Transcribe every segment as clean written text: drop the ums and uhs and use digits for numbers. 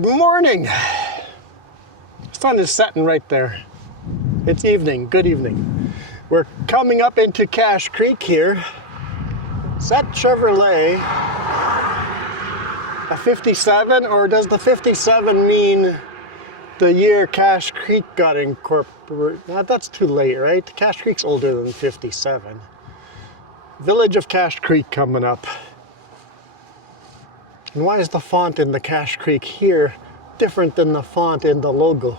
Good morning. The sun is setting right there. It's evening. Good evening. We're coming up into Cache Creek here. Is that Chevrolet a 57, or does the 57 mean the year Cache Creek got incorporated? That's too late, right? Cache Creek's older than 57. Village of Cache Creek coming up. And why is the font in the Cache Creek here different than the font in the logo?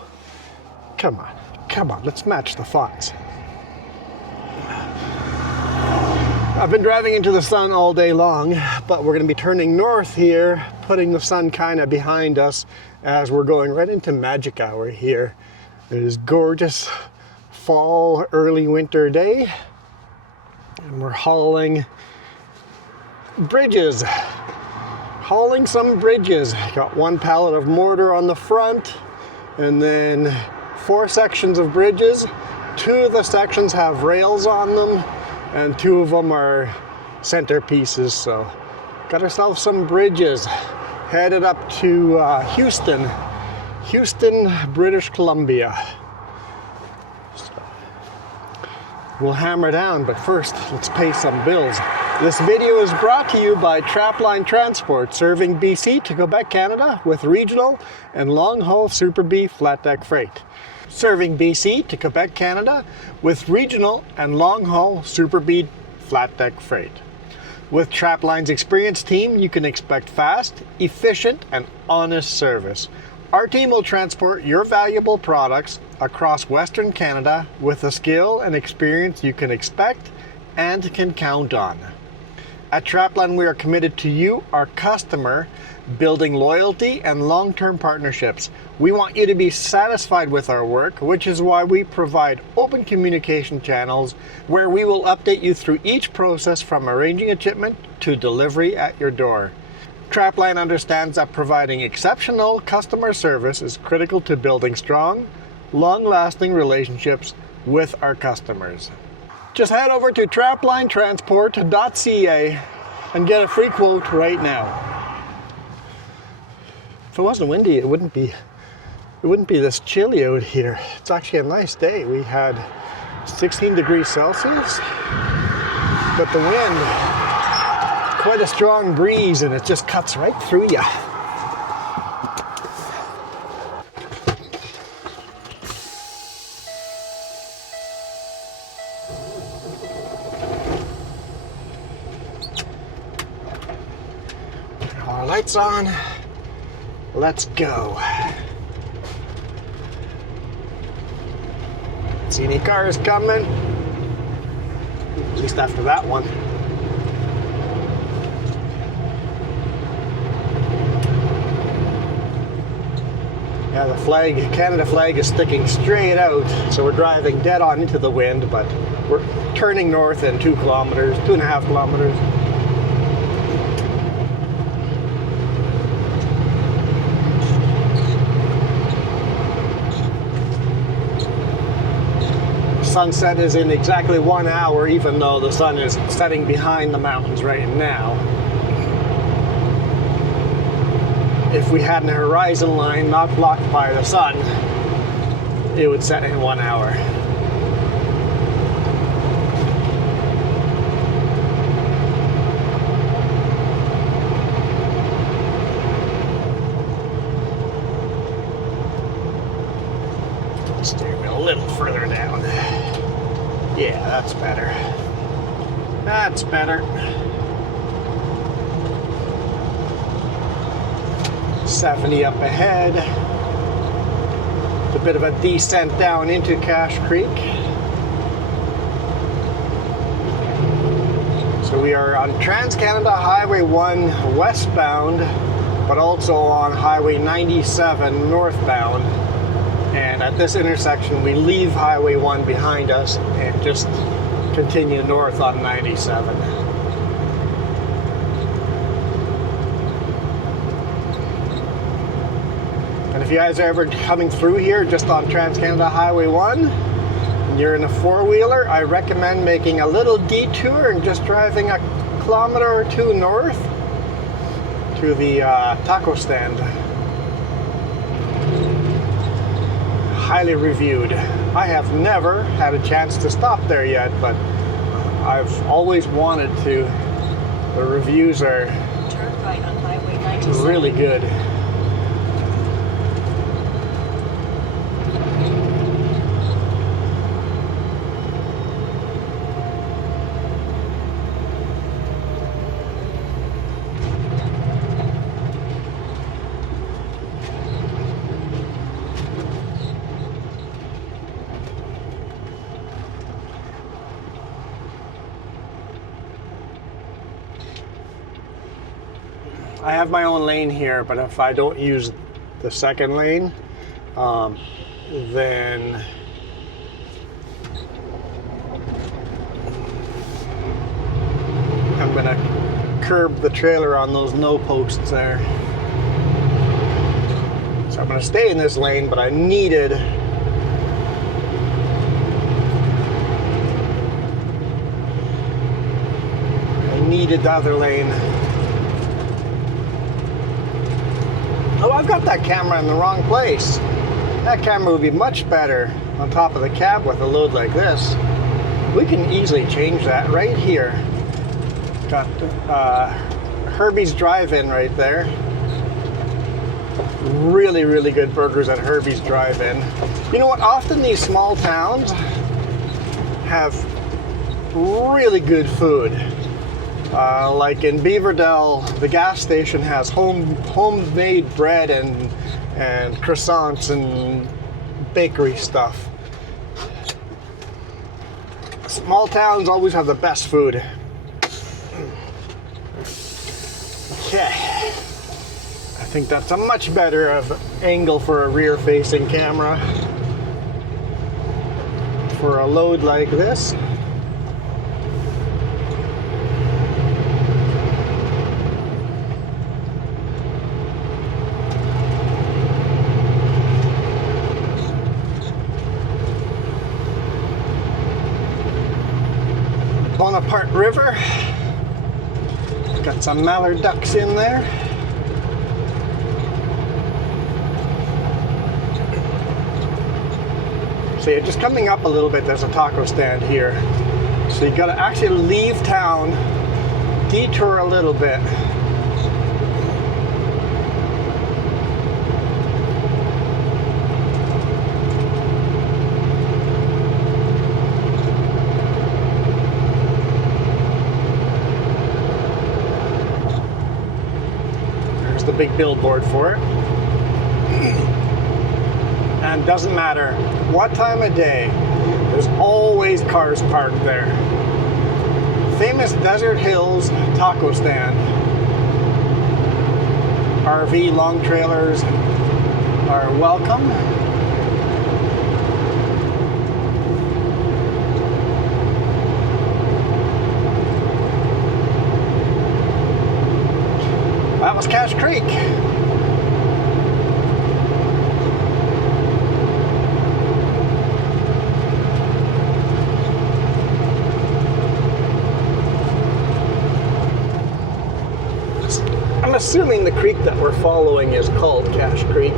Come on, let's match the fonts. I've been driving into the sun all day long, but we're going to be turning north here, putting the sun kind of behind us as we're going right into magic hour here. It is gorgeous fall, early winter day, and we're hauling bridges. Hauling some bridges. Got one pallet of mortar on the front, and then 4 sections of bridges. 2 of the sections have rails on them, and 2 of them are centerpieces. So got ourselves some bridges. Headed up to Houston, British Columbia. So we'll hammer down, but first let's pay some bills. This video is brought to you by Trapline Transport, serving BC to Quebec, Canada, with regional and long-haul Super B flat deck freight. Serving BC to Quebec, Canada, with regional and long-haul Super B flat deck freight. With Trapline's experienced team, you can expect fast, efficient, and honest service. Our team will transport your valuable products across Western Canada with the skill and experience you can expect and can count on. At Trapline, we are committed to you, our customer, building loyalty and long-term partnerships. We want you to be satisfied with our work, which is why we provide open communication channels where we will update you through each process from arranging a shipment to delivery at your door. Trapline understands that providing exceptional customer service is critical to building strong, long-lasting relationships with our customers. Just head over to traplinetransport.ca and get a free quote right now. If it wasn't windy, it wouldn't be this chilly out here. It's actually a nice day. We had 16 degrees Celsius, but the wind, quite a strong breeze, and it just cuts right through you. Our lights on. Let's go. See any cars coming? At least after that one. Yeah, the flag, Canada flag, is sticking straight out, so we're driving dead on into the wind, but we're turning north in 2 kilometers, 2.5 kilometers. Sunset is in exactly 1 hour, even though the sun is setting behind the mountains right now. If we had a horizon line not blocked by the sun, it would set in 1 hour. Steering wheel a little further down. Yeah, that's better. That's better. 70 up ahead. It's a bit of a descent down into Cache Creek. So we are on Trans-Canada Highway 1 westbound, but also on Highway 97 northbound. And at this intersection, we leave Highway 1 behind us and just continue north on 97. And if you guys are ever coming through here just on Trans-Canada Highway 1, and you're in a 4-wheeler, I recommend making a little detour and just driving a kilometer or 2 north to the taco stand. highly reviewed. I have never had a chance to stop there yet, but I've always wanted to. The reviews are Turn right on Highway 97. really good. I have my own lane here, but if I don't use the second lane, then I'm gonna curb the trailer on those no posts there. So I'm gonna stay in this lane, but I needed the other lane. Oh, I've got that camera in the wrong place. That camera would be much better on top of the cab with a load like this. We can easily change that right here. Got Herbie's Drive-In right there. Really, really good burgers at Herbie's Drive-In. You know what? Often these small towns have really good food. Like in Beaverdale, the gas station has homemade bread and croissants and bakery stuff. Small towns always have the best food. Okay, I think that's a much better angle for a rear-facing camera for a load like this. Bonaparte River. Got some mallard ducks in there. So you're just coming up a little bit, there's a taco stand here. So you gotta actually leave town, detour a little bit. The big billboard for it. And doesn't matter what time of day, there's always cars parked there. Famous Desert Hills taco stand. RV long trailers are welcome. That was Cache Creek. I'm assuming the creek that we're following is called Cache Creek.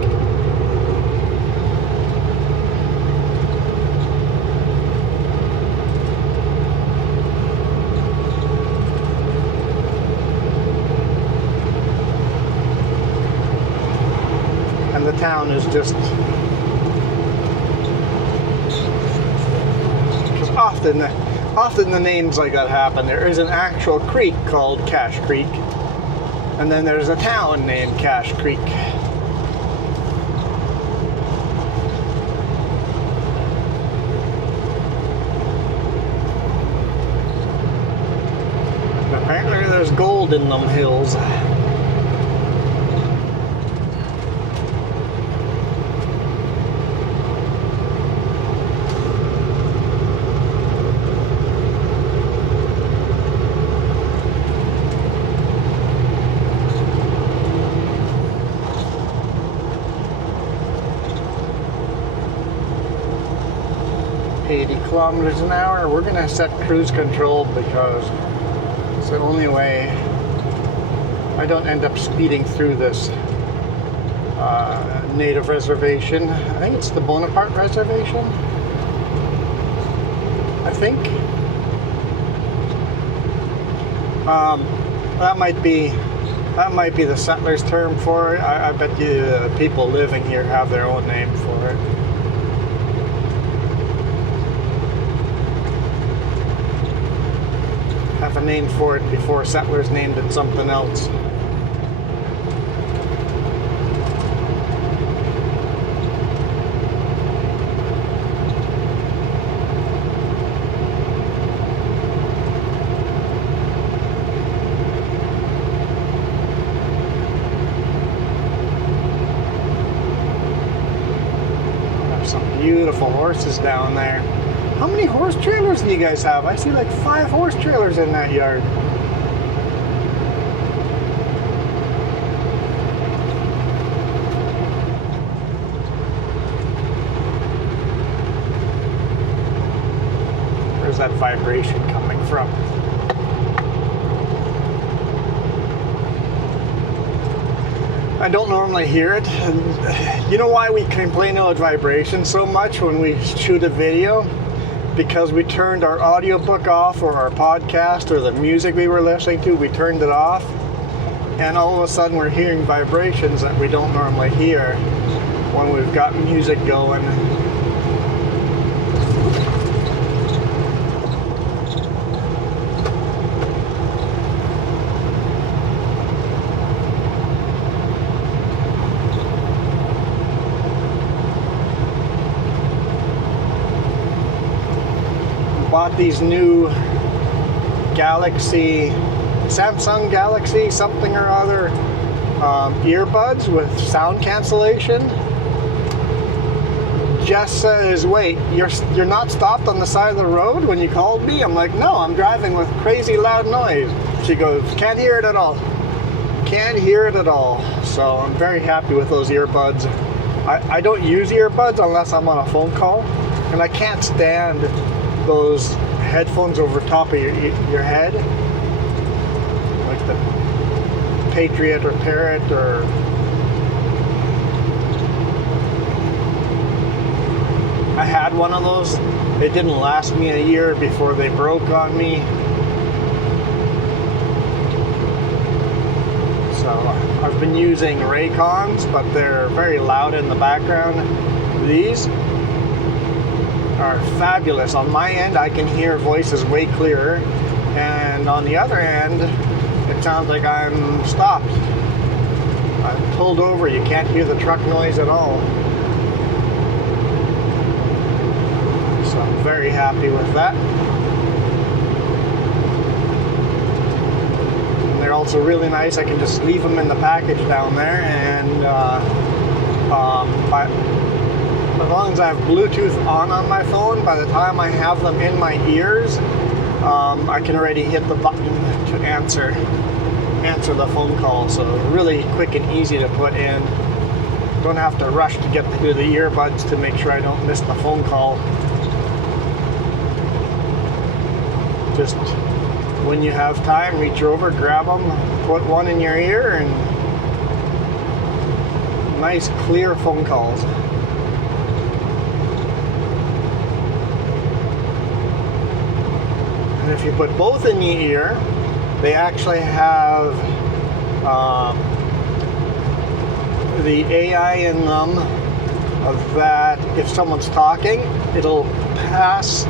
The town is just often the names like that happen. There is an actual creek called Cache Creek, and then there's a town named Cache Creek. And apparently there's gold in them hills. Kilometers an hour. We're gonna set cruise control because it's the only way I don't end up speeding through this native reservation. I think it's the Bonaparte Reservation. I think. That might be the settlers' term for it. I bet you people living here have their own name for it. Have a name for it before settlers named it something else. Beautiful horses down there. How many horse trailers do you guys have? I see like 5 horse trailers in that yard. Where's that vibration coming from? I don't normally hear it. You know why we complain about vibration so much when we shoot a video? Because we turned our audiobook off, or our podcast, or the music we were listening to, we turned it off. And all of a sudden we're hearing vibrations that we don't normally hear when we've got music going. Bought these new Samsung Galaxy something or other earbuds with sound cancellation. Jess says, wait, you're not stopped on the side of the road when you called me? I'm like, no, I'm driving with crazy loud noise. She goes, can't hear it at all. Can't hear it at all. So I'm very happy with those earbuds. I don't use earbuds unless I'm on a phone call, and I can't stand those headphones over top of your head, like the Patriot or Parrot or I had one of those. They didn't last me a year before they broke on me. So I've been using Raycons, but they're very loud in the background. These are fabulous. On my end, I can hear voices way clearer, and on the other end, it sounds like I'm stopped. I'm pulled over. You can't hear the truck noise at all. So I'm very happy with that. And they're also really nice. I can just leave them in the package down there, and as long as I have Bluetooth on my phone, by the time I have them in my ears, I can already hit the button to answer the phone call. So really quick and easy to put in. Don't have to rush to get to the earbuds to make sure I don't miss the phone call. Just when you have time, reach over, grab them, put one in your ear, and nice clear phone calls. And if you put both in your ear, they actually have the AI in them that if someone's talking, it'll pass.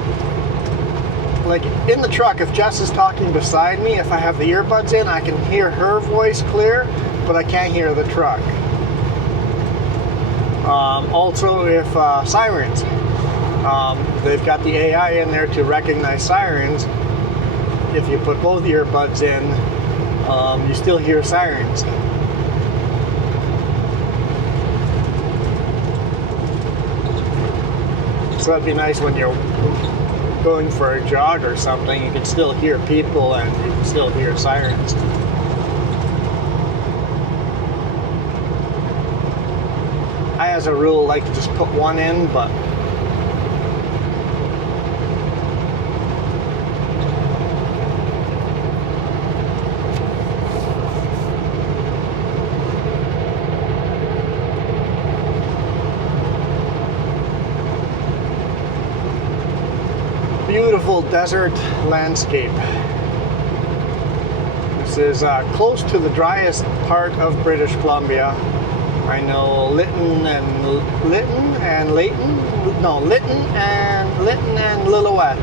Like in the truck, if Jess is talking beside me, if I have the earbuds in, I can hear her voice clear, but I can't hear the truck. Also, if sirens, they've got the AI in there to recognize sirens. If you put both earbuds in, you still hear sirens. So that'd be nice when you're going for a jog or something. You can still hear people and you can still hear sirens. I, as a rule, like to just put one in, but beautiful desert landscape. This is close to the driest part of British Columbia. I know Lytton and Lillooet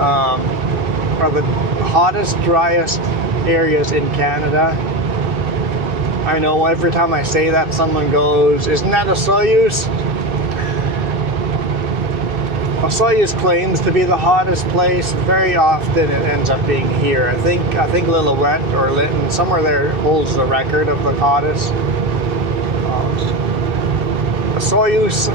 are the hottest, driest areas in Canada. I know every time I say that, someone goes, "Isn't that a Soyuz?" A Soyuz claims to be the hottest place. Very often it ends up being here. I think Lillooet or Lytton, somewhere there, holds the record of the hottest. Soyuz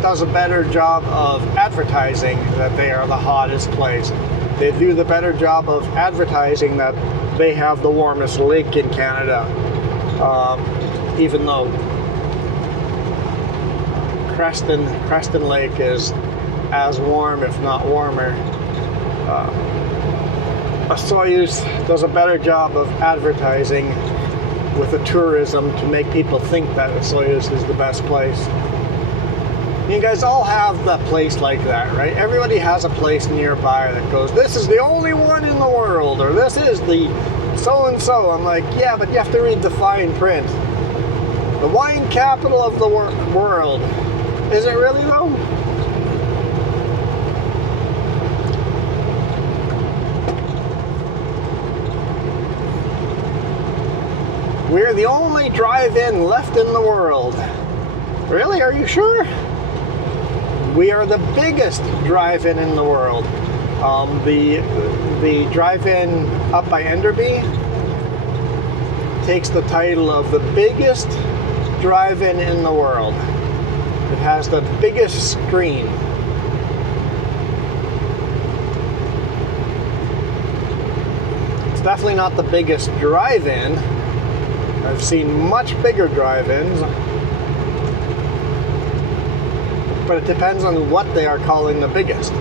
does a better job of advertising that they are the hottest place. They do the better job of advertising that they have the warmest lake in Canada, even though Creston Lake is as warm, if not warmer. A Soyuz does a better job of advertising with the tourism to make people think that Soyuz is the best place. You guys all have that place like that, right? Everybody has a place nearby that goes, "This is the only one in the world," or "This is the so-and-so." I'm like, yeah, but you have to read the fine print. The wine capital of the world. Is it really though? We're the only drive-in left in the world. Really? Are you sure? We are the biggest drive-in in the world. The drive-in up by Enderby takes the title of the biggest drive-in in the world. It has the biggest screen. It's definitely not the biggest drive-in. I've seen much bigger drive-ins, but it depends on what they are calling the biggest.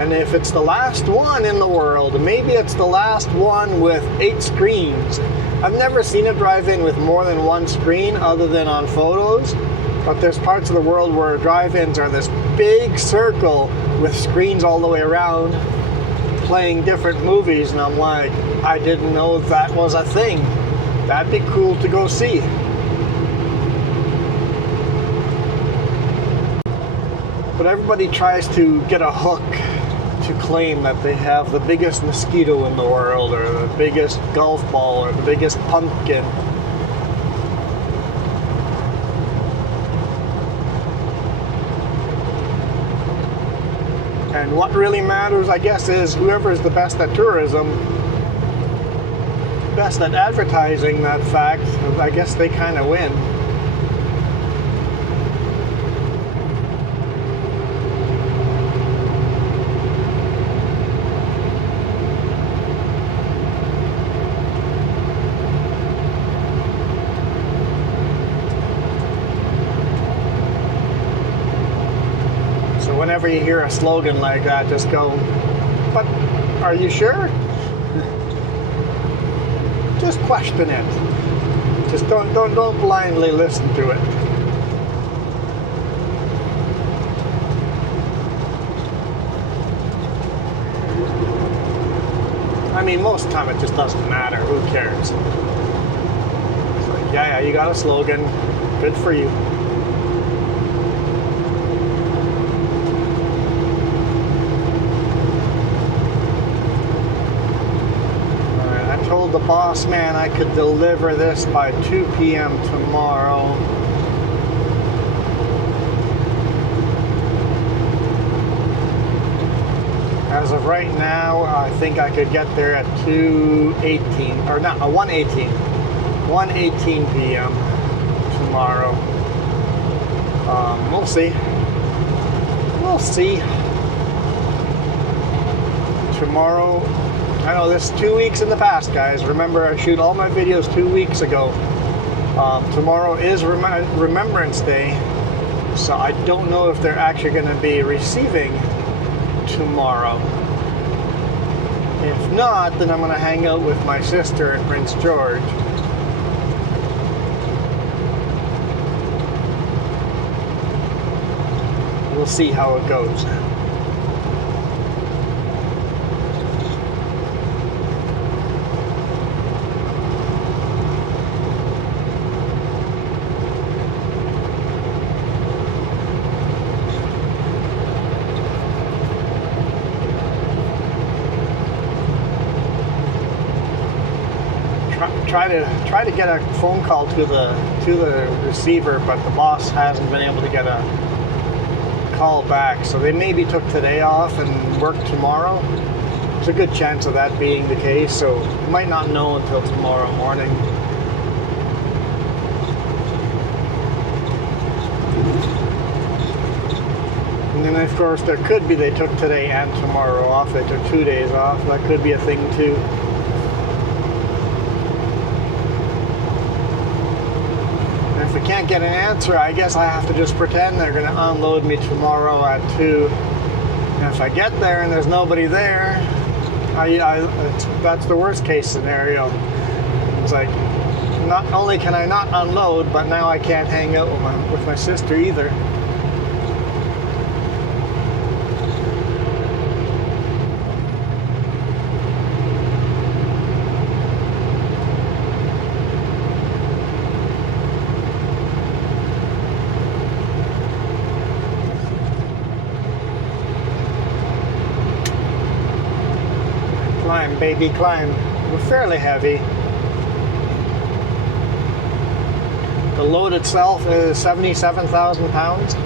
And if it's the last one in the world, maybe it's the last one with 8 screens. I've never seen a drive-in with more than 1 screen other than on photos, but there's parts of the world where drive-ins are this big circle with screens all the way around playing different movies, and I'm like, I didn't know that was a thing. That'd be cool to go see. But everybody tries to get a hook to claim that they have the biggest mosquito in the world, or the biggest golf ball, or the biggest pumpkin. And what really matters, I guess, is whoever is the best at tourism, best at advertising that fact, I guess they kind of win. Whenever you hear a slogan like that, just go, "But are you sure?" Just question it. Just don't blindly listen to it. I mean, most of the time it just doesn't matter. Who cares? It's like, yeah, you got a slogan. Good for you. Told the boss man I could deliver this by 2 p.m. tomorrow. As of right now, I think I could get there at 2:18, or not, 1:18 p.m. tomorrow. We'll see. We'll see. Tomorrow. I know this is 2 weeks in the past, guys. Remember, I shoot all my videos 2 weeks ago. Tomorrow is Remembrance Day, so I don't know if they're actually going to be receiving tomorrow. If not, then I'm going to hang out with my sister in Prince George. We'll see how it goes. try to get a phone call to the receiver, but the boss hasn't been able to get a call back. So they maybe took today off and work tomorrow. There's a good chance of that being the case, so you might not know until tomorrow morning. And then of course there could be they took today and tomorrow off. They took 2 days off. That could be a thing too. And if I can't get an answer, I guess I have to just pretend they're going to unload me tomorrow at 2. And if I get there and there's nobody there, that's the worst case scenario. It's like, not only can I not unload, but now I can't hang out with my sister either. Climb, baby, climb. We're fairly heavy. The load itself is 77,000 pounds.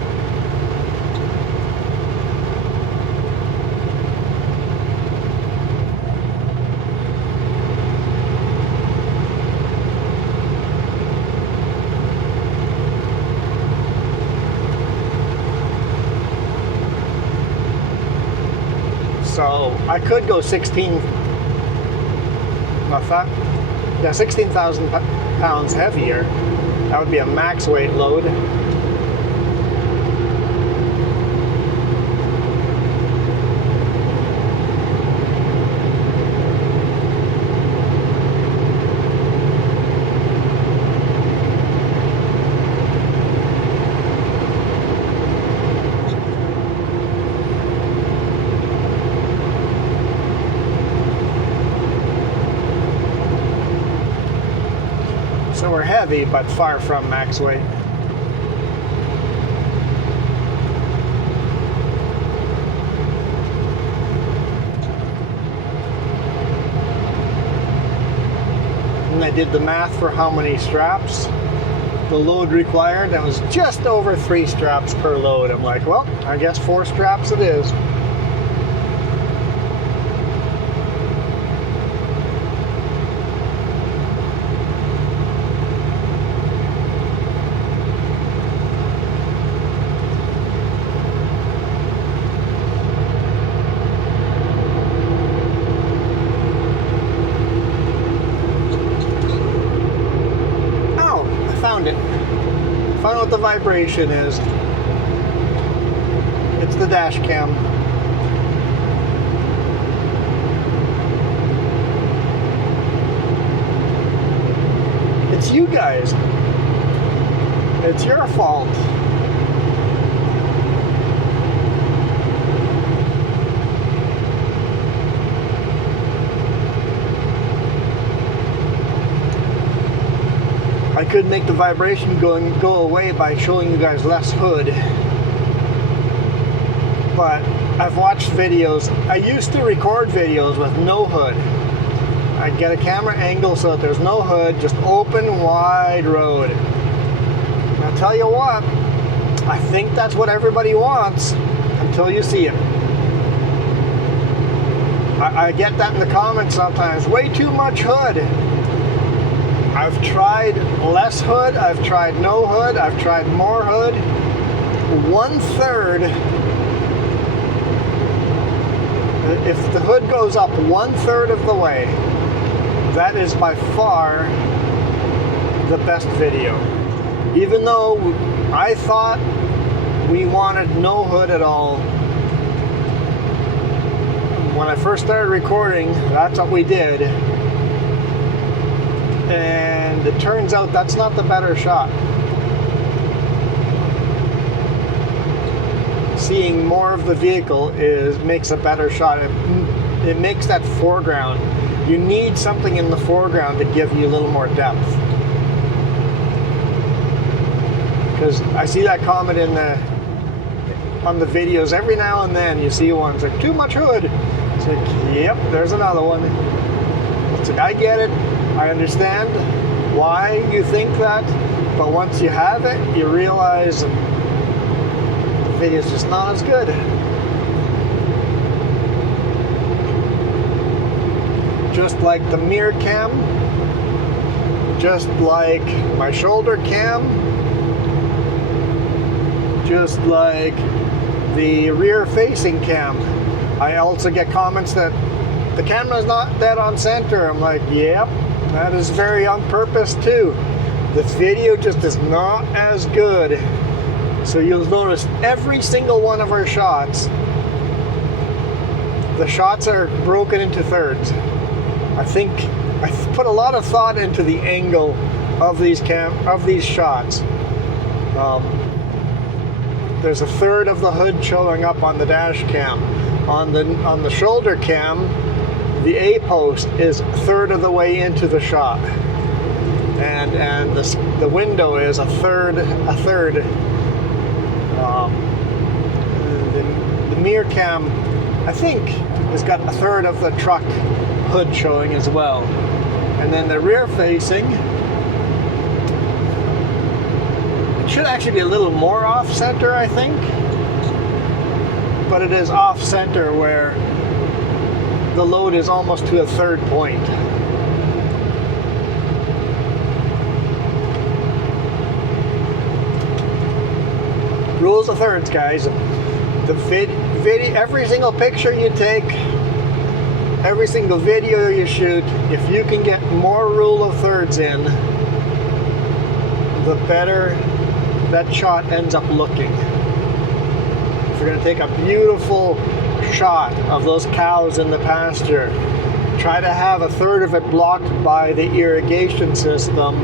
So I could go 16,000 pounds heavier. That would be a max weight load. So we're heavy, but far from max weight. And I did the math for how many straps the load required. That was just over 3 straps per load. I'm like, well, I guess 4 straps it is. Find out what the vibration is. It's the dash cam. It's you guys. It's your fault. I could make the vibration go away by showing you guys less hood. But I've watched videos. I used to record videos with no hood. I'd get a camera angle so that there's no hood, just open, wide road. And I'll tell you what, I think that's what everybody wants until you see it. I get that in the comments sometimes. Way too much hood. I've tried less hood, I've tried no hood, I've tried more hood. 1/3, if the hood goes up 1/3 of the way, that is by far the best video. Even though I thought we wanted no hood at all, when I first started recording, that's what we did. And it turns out that's not the better shot. Seeing more of the vehicle makes a better shot. It makes that foreground. You need something in the foreground to give you a little more depth. Because I see that comment on the videos every now and then. You see one, it's like, too much hood. It's like, yep, there's another one. It's like, I get it. I understand why you think that, but once you have it, you realize the video's just not as good. Just like the mirror cam, just like my shoulder cam, just like the rear facing cam. I also get comments that the camera's not dead on center. I'm like, yep, that is very on purpose too. The video just is not as good. So you'll notice every single one of our shots, the shots are broken into thirds. I think I put a lot of thought into the angle of these shots. There's a third of the hood showing up on the dash cam. On the shoulder cam, the A post is a third of the way into the shot, and the window is a third. The mirror cam, I think, has got a third of the truck hood showing as well. And then the rear facing, it should actually be a little more off center, I think, but it is off center where the load is almost to a third point. Rules of thirds, guys. Every single picture you take, every single video you shoot, if you can get more rule of thirds in, the better that shot ends up looking. If you're going to take a beautiful shot of those cows in the pasture, try to have a third of it blocked by the irrigation system,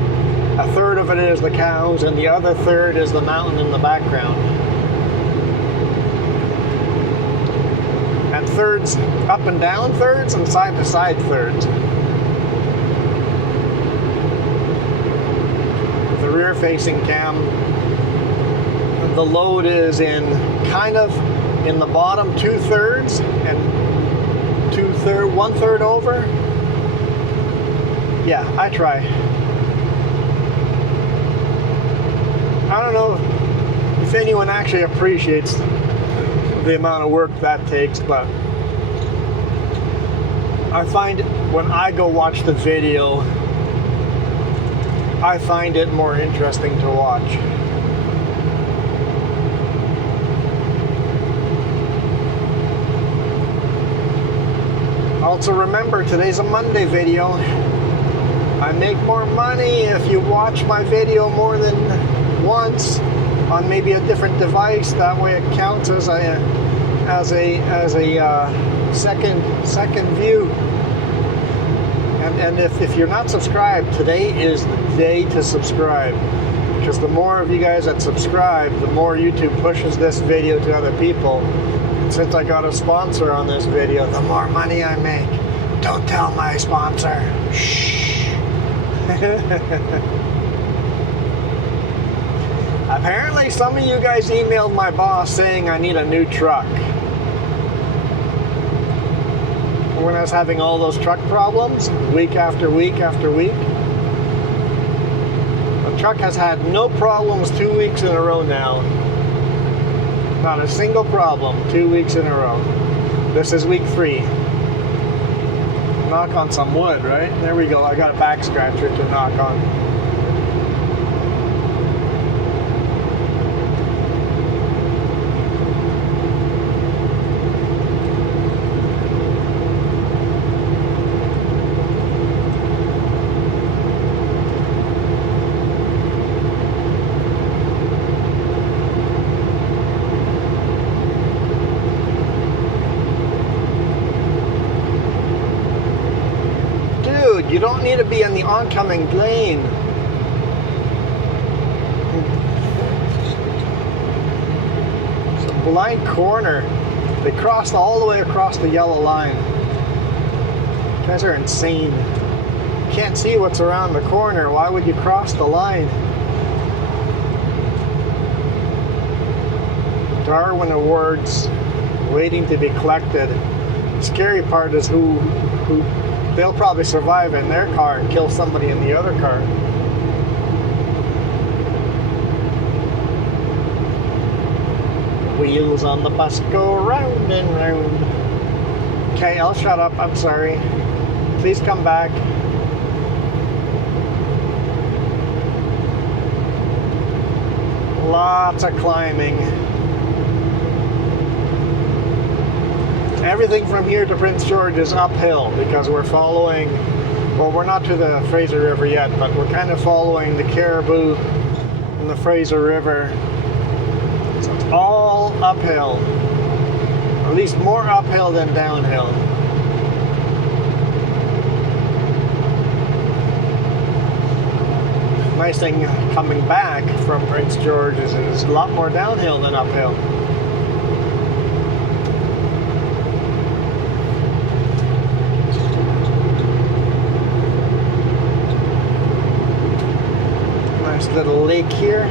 a third of it is the cows, and the other third is the mountain in the background. And thirds, up and down thirds and side to side thirds. With the rear facing cam, the load is in kind of in the bottom 2/3 and 1/3 over. Yeah, I try. I don't know if anyone actually appreciates the amount of work that takes, but I find when I go watch the video, I find it more interesting to watch. Also remember, today's a Monday video. I make more money if you watch my video more than once on maybe a different device. That way it counts as a second view. And if you're not subscribed, today is the day to subscribe, because the more of you guys that subscribe, the more YouTube pushes this video to other people. And since I got a sponsor on this video, the more money I make. Don't tell my sponsor. Shh. Apparently some of you guys emailed my boss saying I need a new truck. When I was having all those truck problems, week after week after week. The truck has had no problems 2 weeks in a row now. Not a single problem 2 weeks in a row. This is week 3. Knock on some wood, right? There we go. I got a back scratcher to knock on. You don't need to be in the oncoming lane. It's a blind corner. They crossed all the way across the yellow line. You guys are insane. You can't see what's around the corner. Why would you cross the line? Darwin Awards waiting to be collected. The scary part is who they'll probably survive in their car and kill somebody in the other car. Wheels on the bus go round and round. Okay, I'll shut up. I'm sorry. Please come back. Lots of climbing. Everything from here to Prince George is uphill because we're following, well, we're not to the Fraser River yet, but we're kind of following the Cariboo and the Fraser River. So it's all uphill. At least more uphill than downhill. Nice thing coming back from Prince George is it's a lot more downhill than uphill. Nice little lake here.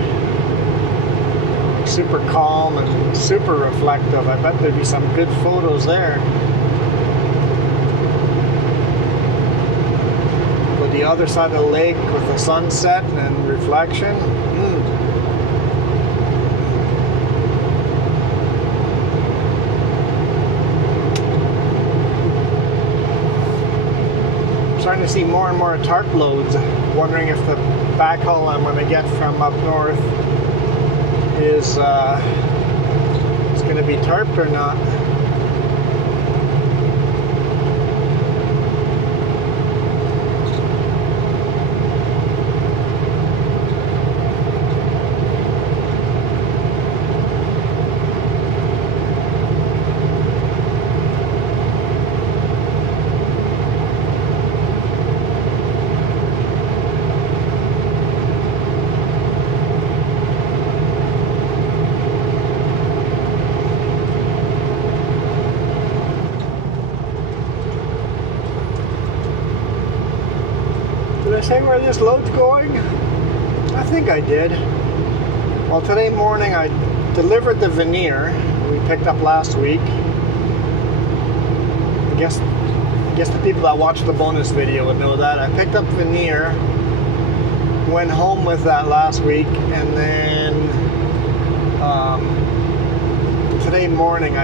Super calm and super reflective. I bet there'd be some good photos there. But the other side of the lake with the sunset and reflection. I'm starting to see more and more tarp loads. Wondering if the backhaul I'm going to get from up north is going to be tarped or not. Did I say where this load's going? I think I did. Well, today morning I delivered the veneer we picked up last week. I guess the people that watched the bonus video would know that. I picked up veneer, went home with that last week, and then today morning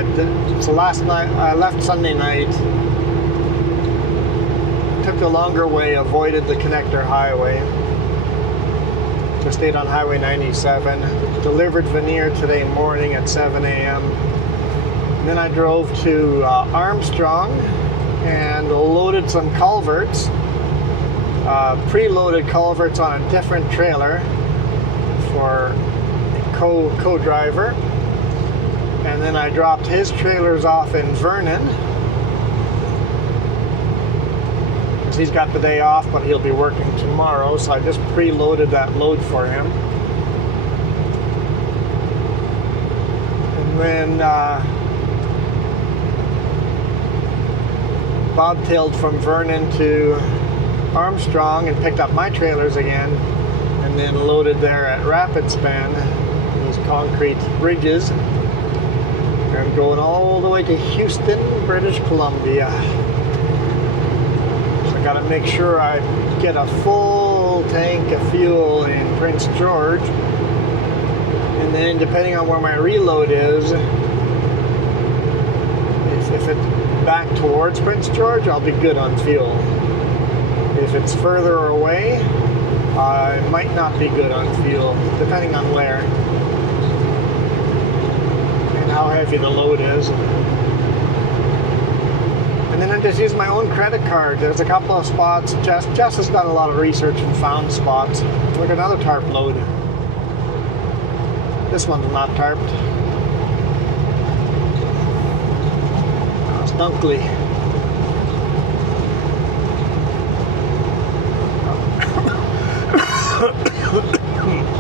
so last night I left Sunday night. Took the longer way, avoided the connector highway. Just stayed on Highway 97. Delivered veneer today morning at 7 a.m. Then I drove to Armstrong and loaded some culverts. Pre-loaded culverts on a different trailer for a co-driver. And then I dropped his trailers off in Vernon. He's got the day off, but he'll be working tomorrow, so I just preloaded that load for him. And then bobtailed from Vernon to Armstrong and picked up my trailers again, and then loaded there at Rapid Span, those concrete bridges, and going all the way to Houston, British Columbia. Got to make sure I get a full tank of fuel in Prince George, and then depending on where my reload is, if it's back towards Prince George, I'll be good on fuel. If it's further away, I might not be good on fuel, depending on where and how heavy the load is. And then I just use my own credit card. There's a couple of spots. Jess has done a lot of research and found spots. Look, another tarp load. This one's not tarped. It's Dunkley.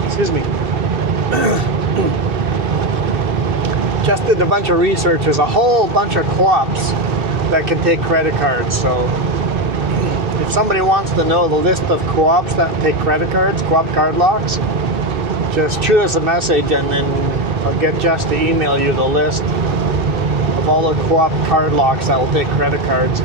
Excuse me. Just did a bunch of research. There's a whole bunch of co-ops that can take credit cards. So if somebody wants to know the list of co-ops that take credit cards, co-op card locks, just shoot us a message and then I'll get Jess to email you the list of all the co-op card locks that will take credit cards.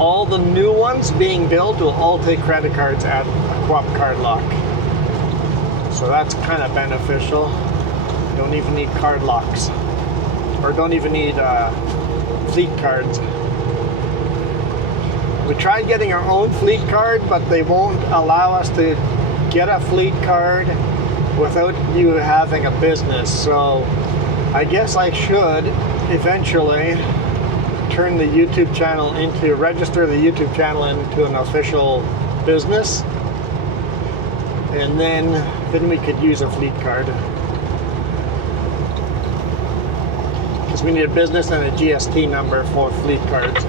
all the new ones being built will all take credit cards at a Co-op card lock. So that's kind of beneficial. You don't even need card locks, or don't even need fleet cards. We tried getting our own fleet card, but they won't allow us to get a fleet card without you having a business. So I guess I should eventually turn the YouTube channel into, register the YouTube channel into an official business, and then we could use a fleet card. Because we need a business and a GST number for fleet cards.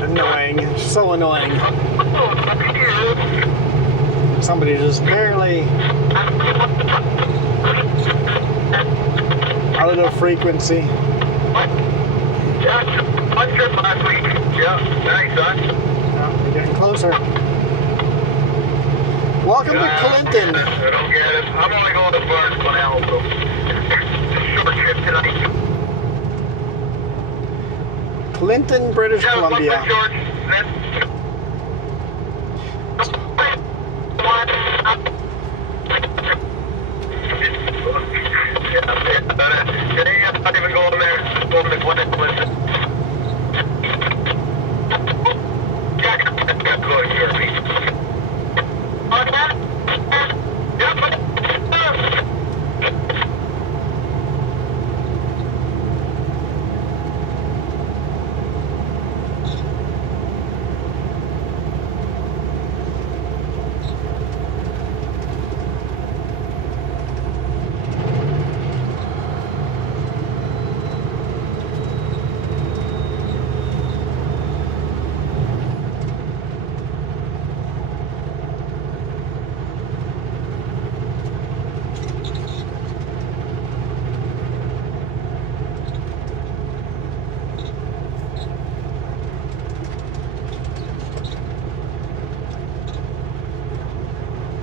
Annoying, so annoying. Somebody just barely out of frequency. One trip last week. Yeah, nice, son. Yeah, we're getting closer. Welcome to Clinton. I don't get it. I'm only going to Burns for now, so it's a short trip tonight. Clinton, British Columbia. Yeah, George. Today I'm not even going there. Going to Clinton.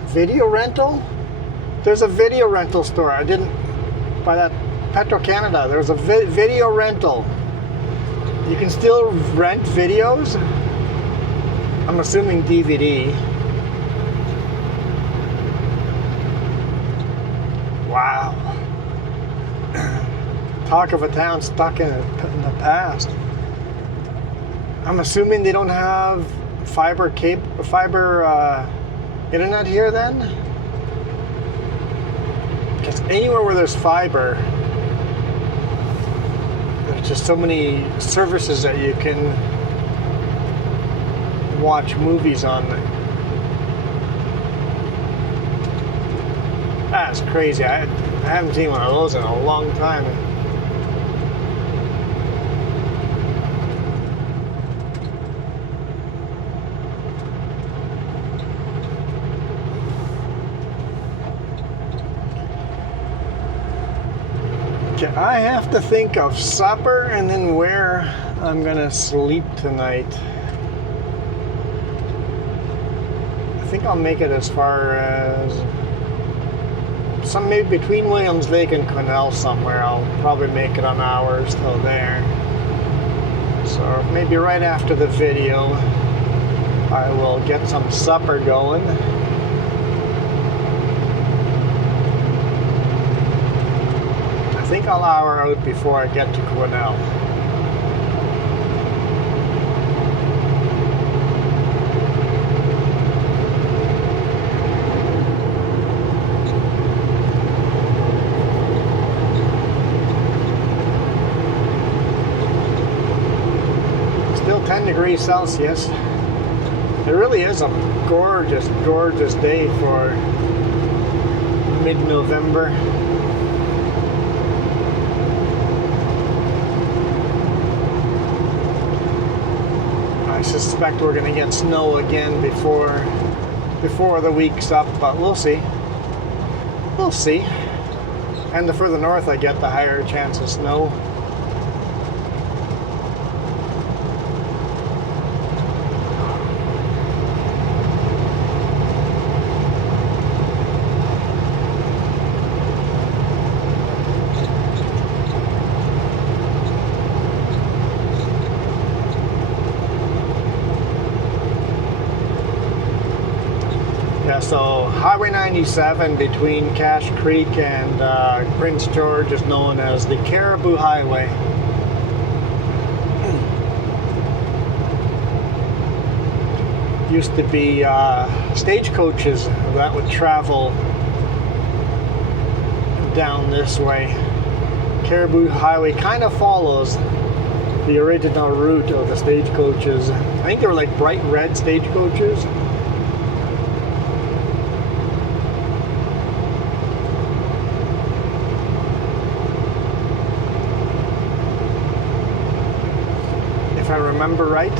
Video rental? There's a video rental store. I didn't, by that Petro-Canada, there's a video rental. You can still rent videos. I'm assuming DVD. Wow. Talk of a town stuck in the past. I'm assuming they don't have fiber internet here then? Because anywhere where there's fiber, there's just so many services that you can watch movies on. That's crazy. I haven't seen one of those in a long time. I have to think of supper and then where I'm gonna sleep tonight. I think I'll make it as far as maybe between Williams Lake and Quesnel somewhere. I'll probably make it on hours till there. So maybe right after the video, I will get some supper going. I think I'll hour out before I get to Quesnel. Still 10 degrees Celsius. It really is a gorgeous, gorgeous day for mid-November. I suspect we're going to get snow again before the week's up, but we'll see. We'll see. And the further north I get, the higher chance of snow. Highway 97 between Cache Creek and Prince George is known as the Cariboo Highway. Used to be stagecoaches that would travel down this way. Cariboo Highway kind of follows the original route of the stagecoaches. I think they were like bright red stagecoaches. If I remember right.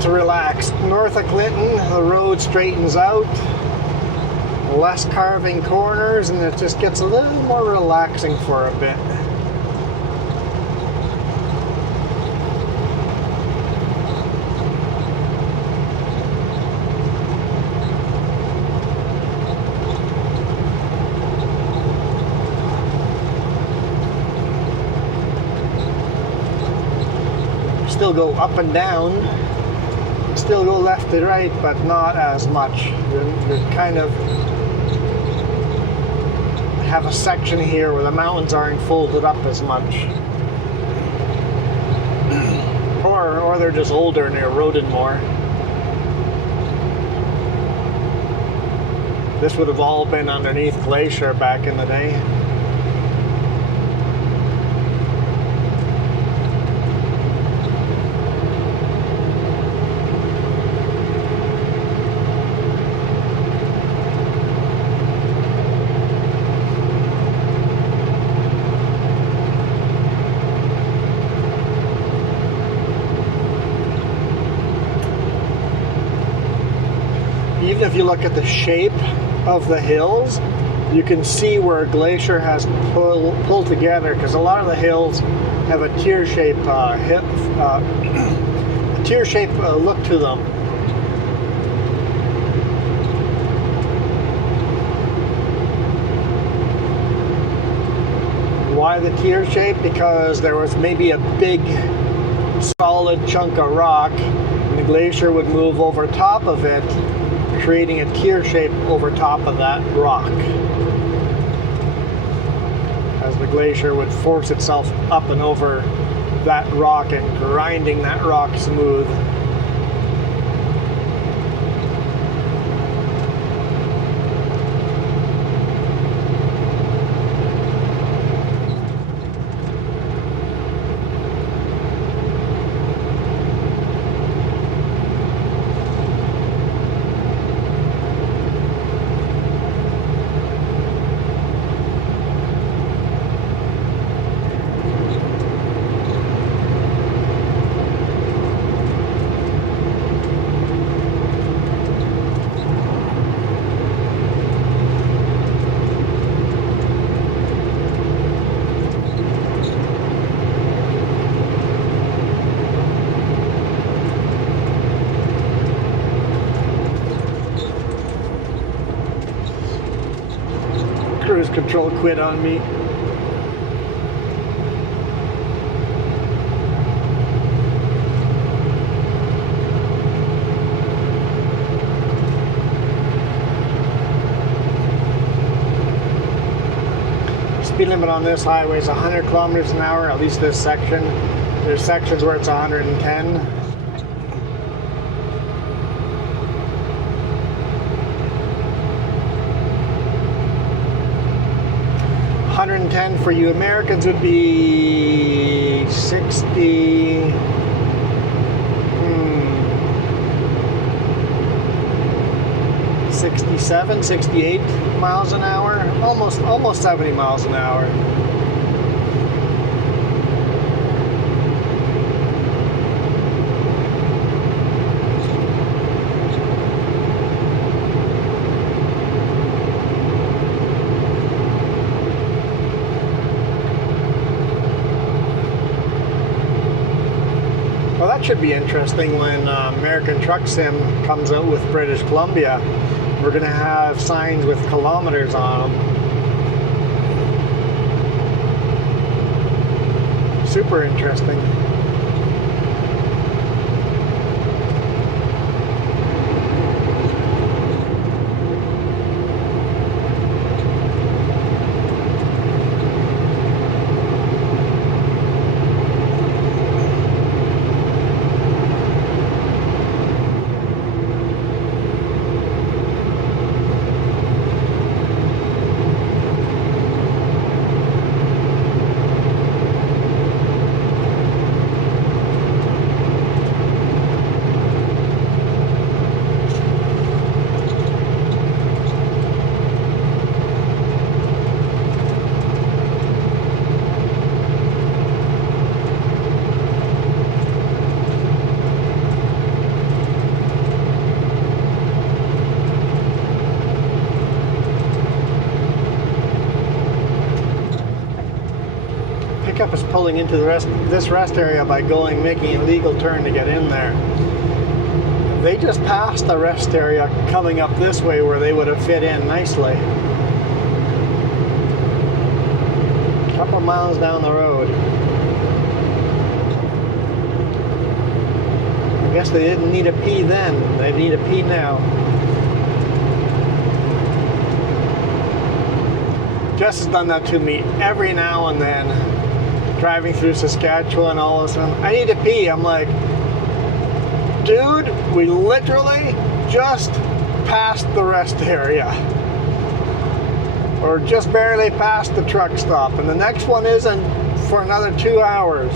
To relax. North of Clinton, the road straightens out, less carving corners, and it just gets a little more relaxing for a bit. Still go up and down. Still go left to right, but not as much. You're kind of have a section here where the mountains aren't folded up as much. Or they're just older and they're eroded more. This would have all been underneath glacier back in the day. Even if you look at the shape of the hills, you can see where a glacier has pulled together, because a lot of the hills have a tear-shaped look to them. Why the tear shape? Because there was maybe a big solid chunk of rock and the glacier would move over top of it, creating a tear shape over top of that rock, as the glacier would force itself up and over that rock and grinding that rock smooth. Cruise control quit on me. Speed limit on this highway is 100 kilometers an hour, at least this section. There's sections where it's 110. 110 for you Americans would be 60, 67, 68 miles an hour, almost 70 miles an hour. Well, that should be interesting when American Truck Sim comes out with British Columbia. We're going to have signs with kilometers on them. Super interesting. Pickup is pulling into this rest area by making a legal turn to get in there. They just passed the rest area coming up this way where they would have fit in nicely. A couple miles down the road. I guess they didn't need a pee then. They need a pee now. Jess has done that to me every now and then. Driving through Saskatchewan, all of a sudden, I need to pee. I'm like, dude, we literally just passed the rest area. Or just barely past the truck stop. And the next one isn't for another 2 hours.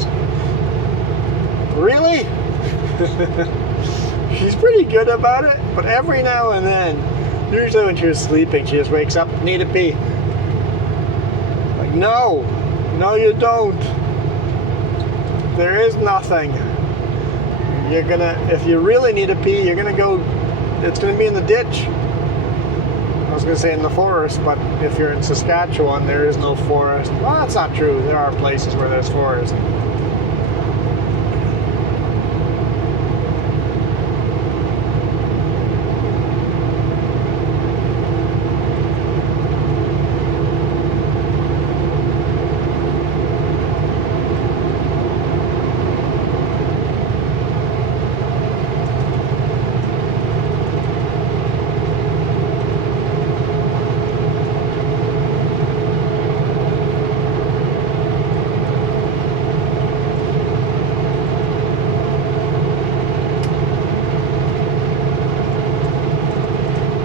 Really? She's pretty good about it, but every now and then, usually when she was sleeping, she just wakes up, need a pee. Like, no. No, you don't. There is nothing. You're gonna, if you really need a pee, you're gonna go, it's gonna be in the ditch. I was gonna say in the forest, but if you're in Saskatchewan, there is no forest. Well, that's not true. There are places where there's forest.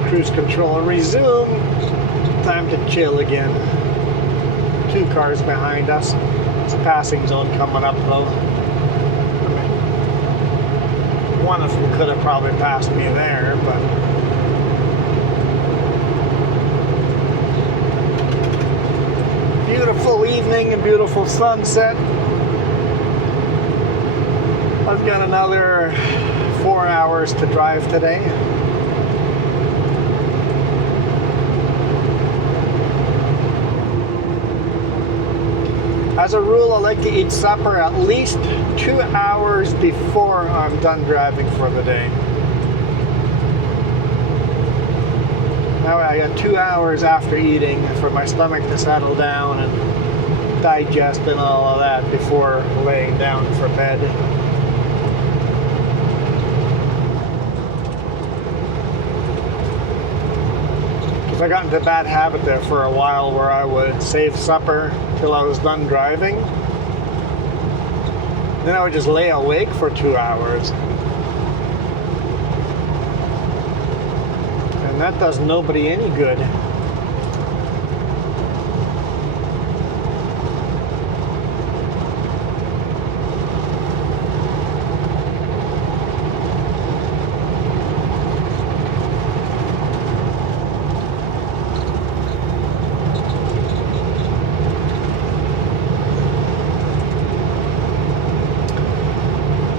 Cruise control and resume. Time to chill again. 2 cars behind us. It's a passing zone coming up though. One of them could have probably passed me there, but beautiful evening and beautiful sunset. I've got another 4 hours to drive today. As a rule, I like to eat supper at least 2 hours before I'm done driving for the day. That way I got 2 hours after eating for my stomach to settle down and digest and all of that before laying down for bed. I got into a bad habit there for a while where I would save supper till I was done driving. Then I would just lay awake for 2 hours. And that does nobody any good.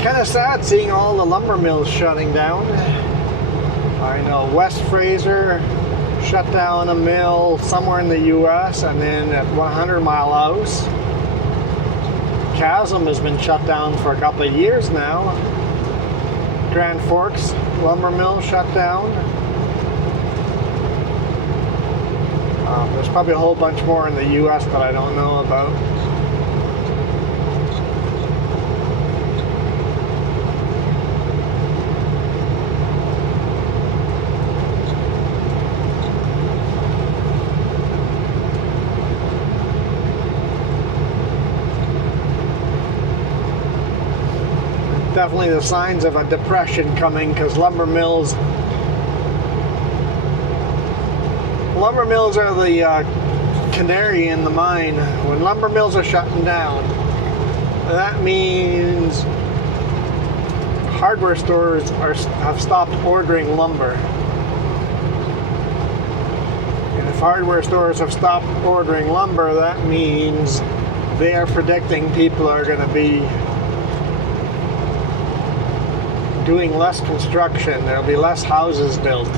Kind of sad seeing all the lumber mills shutting down. I know West Fraser shut down a mill somewhere in the US, and then at 100 Mile House, Chasm has been shut down for a couple of years now. Grand Forks lumber mill shut down. There's probably a whole bunch more in the US that I don't know about. definitely the signs of a depression coming, because lumber mills are the canary in the mine. When lumber mills are shutting down, that means hardware stores have stopped ordering lumber. And if hardware stores have stopped ordering lumber, that means they are predicting people are going to be doing less construction. There'll be less houses built.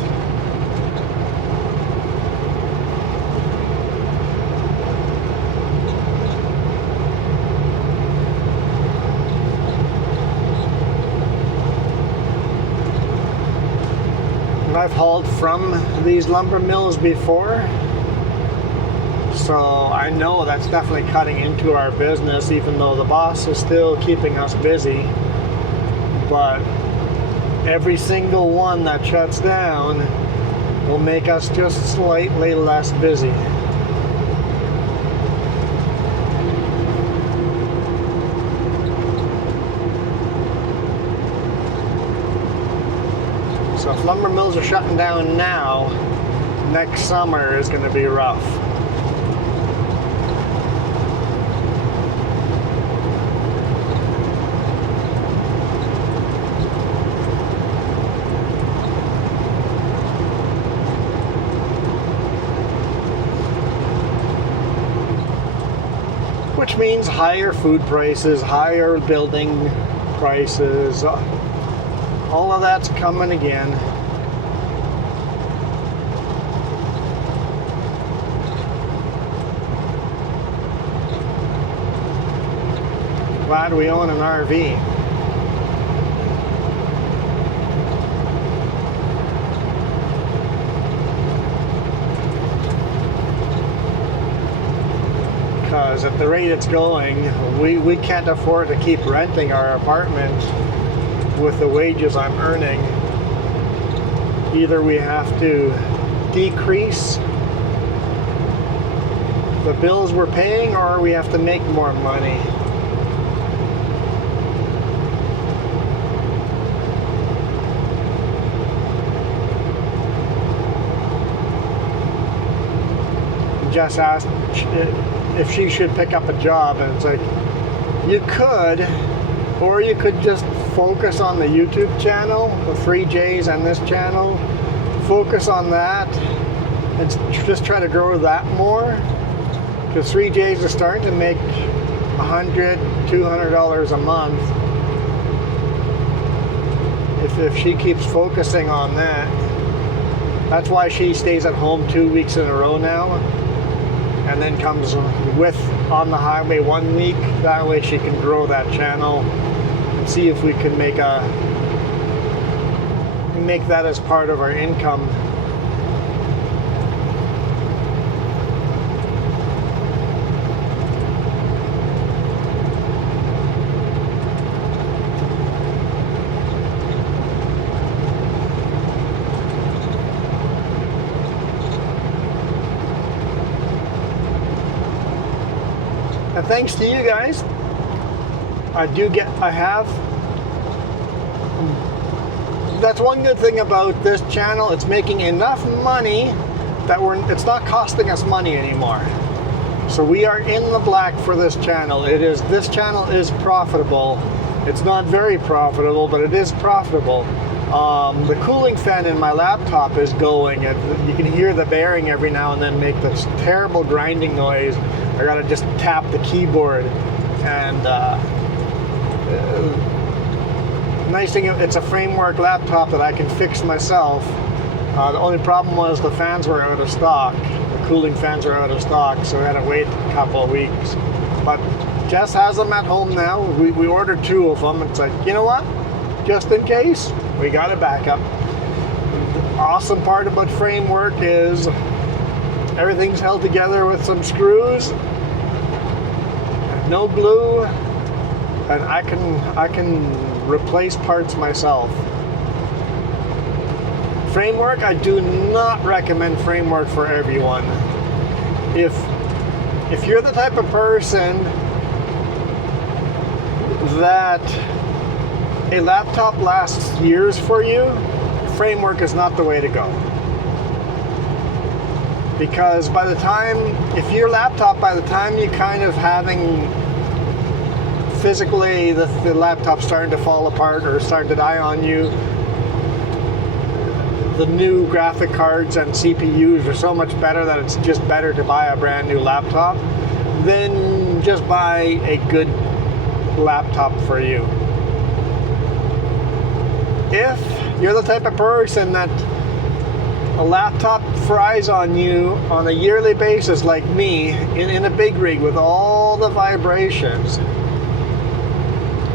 I've hauled from these lumber mills before, so I know that's definitely cutting into our business, even though the boss is still keeping us busy. But every single one that shuts down will make us just slightly less busy. So if lumber mills are shutting down now, next summer is going to be rough. Which means higher food prices, higher building prices. All of that's coming again. Glad we own an RV. Because at the rate it's going, we can't afford to keep renting our apartment with the wages I'm earning. Either we have to decrease the bills we're paying, or we have to make more money. Jess asked if she should pick up a job, and it's like, you could, or you could just focus on the YouTube channel, the 3Js and this channel, focus on that and just try to grow that more, because 3Js are starting to make $100, $200 a month. If she keeps focusing on that. That's why she stays at home 2 weeks in a row now, and then comes with on the highway 1 week. That way she can grow that channel and see if we can make that as part of our income. And thanks to you guys, that's one good thing about this channel. It's making enough money that it's not costing us money anymore. So we are in the black for this channel. This channel is profitable. It's not very profitable, but it is profitable. The cooling fan in my laptop is going, and you can hear the bearing every now and then make this terrible grinding noise. I gotta just tap the keyboard, and nice thing, it's a framework laptop that I can fix myself. The only problem was the fans were out of stock. The cooling fans are out of stock, so I had to wait a couple of weeks. But Jess has them at home now. We ordered 2 of them. It's like, you know what? Just in case, we got a backup. The awesome part about framework is everything's held together with some screws, no glue, and I can replace parts myself. Framework, I do not recommend framework for everyone. If you're the type of person that a laptop lasts years for you, framework is not the way to go. Because by the time, if your laptop, by the time you kind of having physically the laptop starting to fall apart or starting to die on you, the new graphic cards and CPUs are so much better that it's just better to buy a brand new laptop than just buy a good laptop for you. If you're the type of person that a laptop fries on you on a yearly basis like me in a big rig with all the vibrations,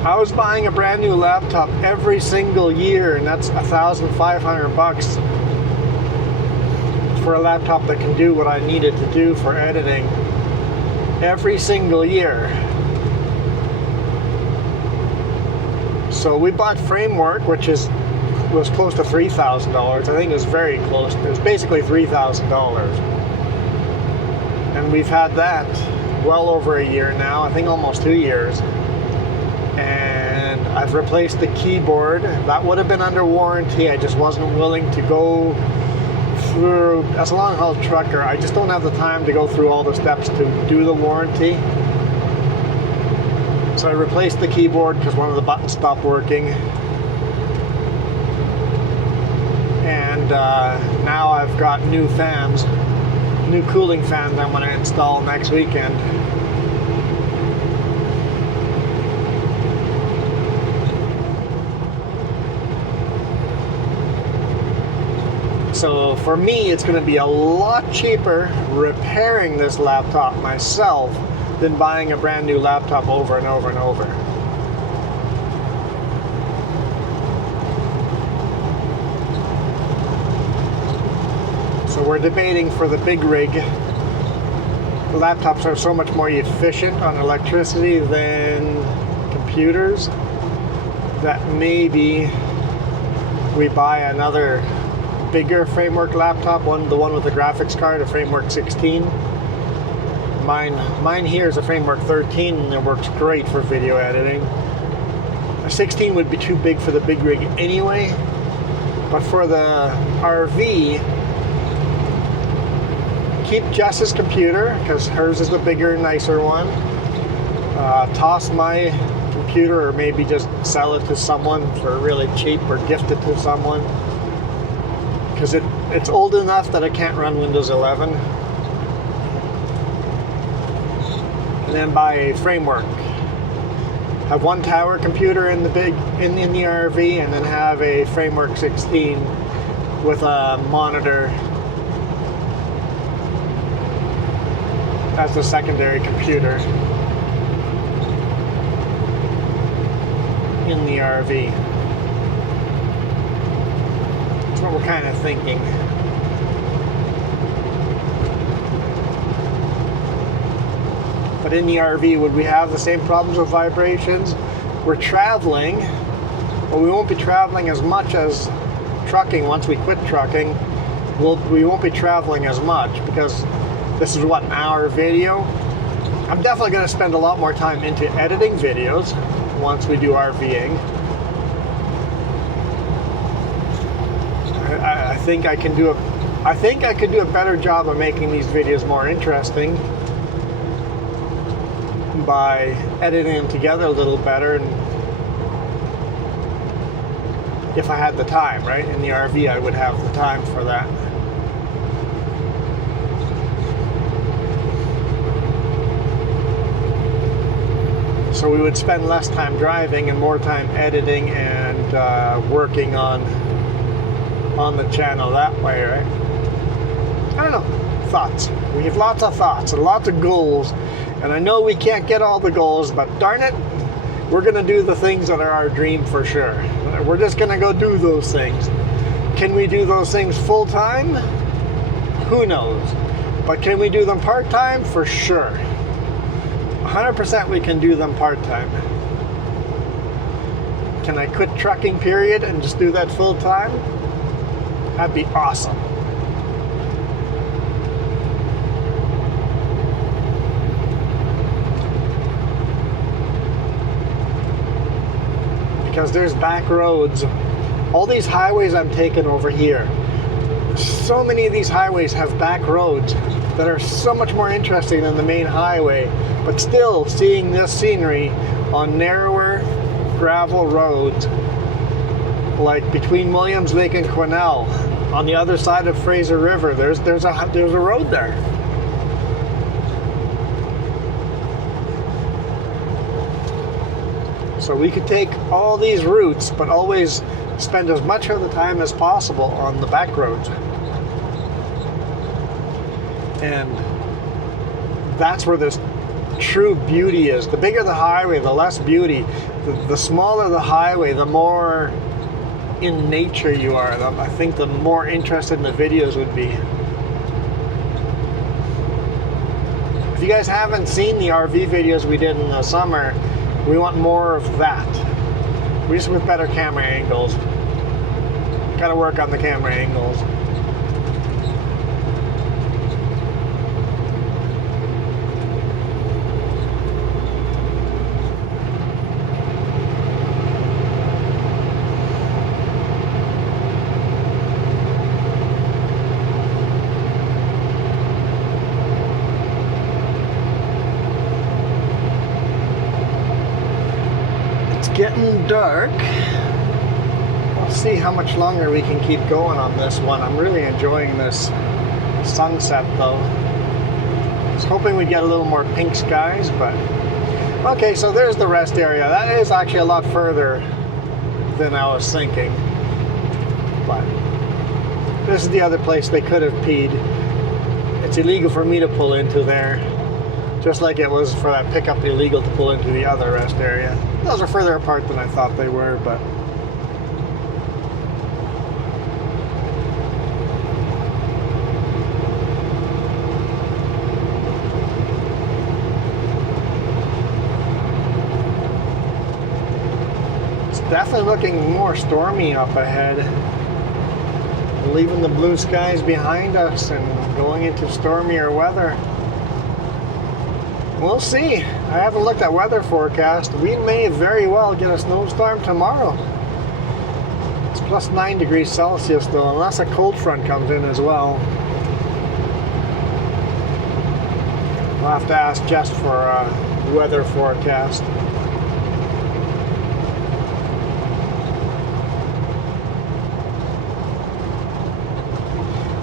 I was buying a brand new laptop every single year, and that's $1,500 for a laptop that can do what I needed to do for editing every single year. So we bought Framework, which was close to $3,000. I think it was very close. It was basically $3,000. And we've had that well over a year now, I think almost 2 years. And I've replaced the keyboard. That would have been under warranty. I just wasn't willing to go through, as a long haul trucker, I just don't have the time to go through all the steps to do the warranty. So I replaced the keyboard because one of the buttons stopped working. And now I've got new fans, new cooling fans I'm going to install next weekend. So for me, it's going to be a lot cheaper repairing this laptop myself than buying a brand new laptop over and over and over. So we're debating for the big rig. The laptops are so much more efficient on electricity than computers that maybe we buy another bigger Framework laptop, the one with the graphics card, a Framework 16. Mine here is a Framework 13, and it works great for video editing. A 16 would be too big for the big rig anyway, but for the RV, keep Jess's computer, because hers is the bigger, nicer one. Toss my computer, or maybe just sell it to someone for really cheap, or gift it to someone. Because it's old enough that I can't run Windows 11. And then buy a Framework. Have one tower computer in the RV, and then have a Framework 16 with a monitor as the secondary computer in the RV. That's what we're kind of thinking. But in the RV, would we have the same problems with vibrations? We're traveling, but we won't be traveling as much as trucking. Once we quit trucking, we won't be traveling as much, because this is what, an hour video? I'm definitely going to spend a lot more time into editing videos once we do RVing. I think I could do a better job of making these videos more interesting by editing them together a little better, and if I had the time, right? In the RV, I would have the time for that. So we would spend less time driving and more time editing and working on the channel that way, right? I don't know. Thoughts. We have lots of thoughts and lots of goals, and I know we can't get all the goals, but darn it, we're going to do the things that are our dream for sure. We're just going to go do those things. Can we do those things full time? Who knows? But can we do them part time? For sure. 100% we can do them part time. Can I quit trucking, period, and just do that full time? That'd be awesome. because there's back roads. All these highways I'm taking over here, so many of these highways have back roads that are so much more interesting than the main highway, but still seeing this scenery on narrower gravel roads, like between Williams Lake and Quesnel, on the other side of Fraser River, there's a road there. So we could take all these routes, but always spend as much of the time as possible on the back roads. And that's where this true beauty is. The bigger the highway, the less beauty. The smaller the highway, the more in nature you are. I think the more interested in the videos would be. If you guys haven't seen the RV videos we did in the summer, we want more of that. We just with better camera angles. Gotta work on the camera angles. Getting dark. We'll see how much longer we can keep going on this one. I'm really enjoying this sunset though. I was hoping we'd get a little more pink skies, but okay, so there's the rest area. That is actually a lot further than I was thinking, but this is the other place they could have peed. It's illegal for me to pull into there, just like it was for that pickup illegal to pull into the other rest area. Those are further apart than I thought they were, but it's definitely looking more stormy up ahead. Leaving the blue skies behind us and going into stormier weather. We'll see. I haven't looked at weather forecast. We may very well get a snowstorm tomorrow. It's plus 9 degrees Celsius though, unless a cold front comes in as well. We'll have to ask Jess for a weather forecast.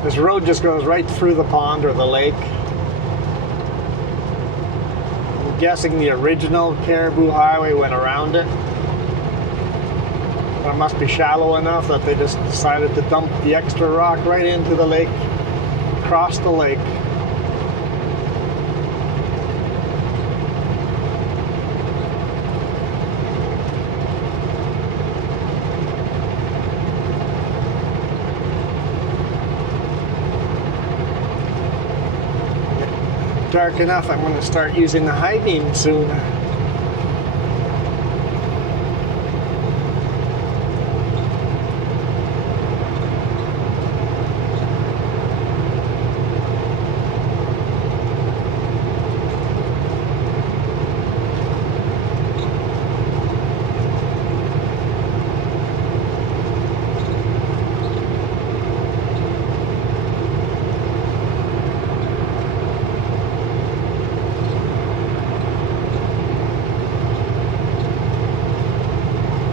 This road just goes right through the pond or the lake. I'm guessing the original Cariboo highway went around it. But it must be shallow enough that they just decided to dump the extra rock right into the lake, across the lake. Dark enough, I'm going to start using the high beam soon.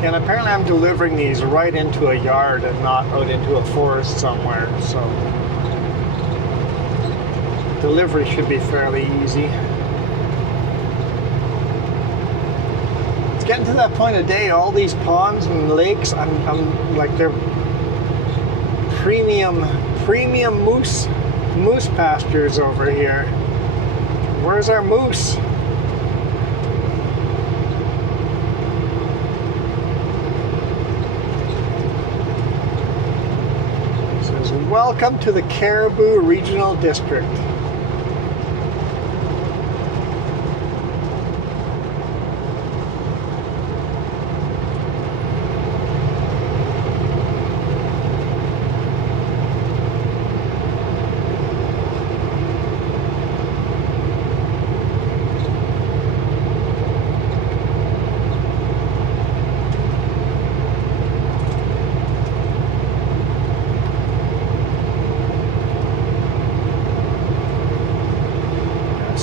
And apparently I'm delivering these right into a yard and not out into a forest somewhere, so delivery should be fairly easy. It's getting to that point of day, all these ponds and lakes, I'm like, they're premium moose pastures over here. Where's our moose? Welcome to the Cariboo Regional District.